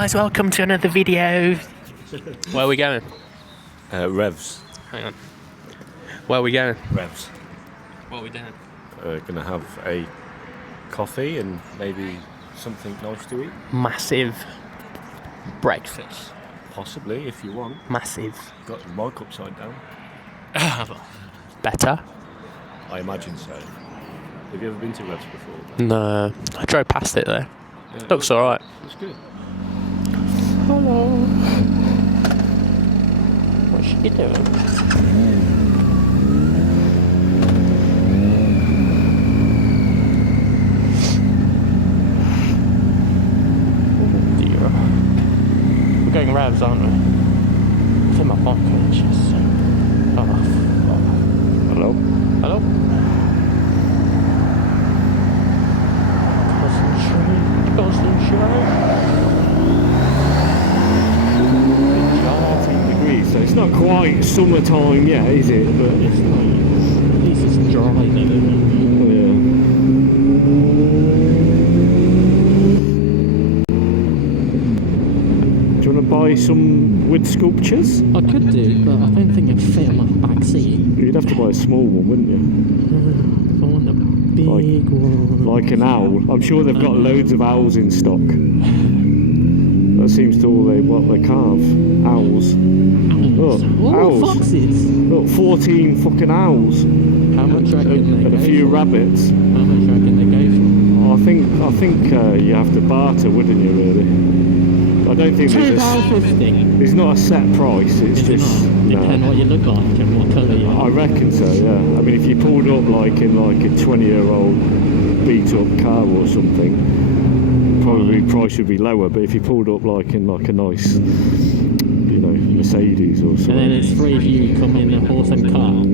guys, welcome to another video. Where are we going? REVS. Hang on. Where are we going? REVS. What are we doing? Gonna have a coffee and maybe something nice to eat. Massive breakfast. Possibly, if you want. Massive. Got the mic upside down. Better? I imagine so. Have you ever been to REVS before? No. I drove past it though. Yeah, Looks alright. it's good. Hello. What's she doing? We're going REVS, aren't we? It's in my pocket. It's just... Hello? Hello? Concentrate. 18 degrees, so it's not quite summertime yet, is it? But It's like... At least it's dry, isn't it? Do you want to buy some wood sculptures? I could do, but I don't think it'd fit on my back seat. You'd have to buy a small one, wouldn't you? I want a big one. Like an owl. I'm sure they've got loads of owls in stock. That seems to all what they carve. Owls. Look, owls. Foxes. Look, 14 fucking owls. How much do you reckon they And a go few for? rabbits. How much do you reckon they go for? I think you have to barter, wouldn't you, really? I don't think £2.50. there's not a set price. It's Is it just not? Depend what you look like and what colour you I are. reckon so, yeah. I mean, if you pulled up like in like a 20-year-old beat-up car or something, probably the price would be lower. But if you pulled up like in like a nice, you know, Mercedes or something, And then it's free if you come in a horse and cart.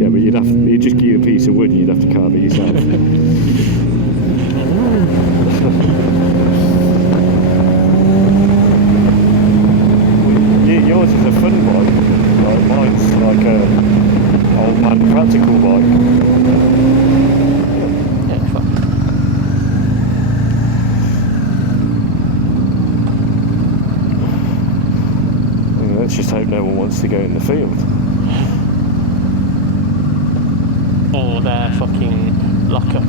yeah, but you'd just give you a piece of wood and you'd have to carve it yourself. Yours is a fun bike, like mine's like a old man practical bike. Yeah, fuck. Let's just hope no one wants to go in the field. Or their fucking locker.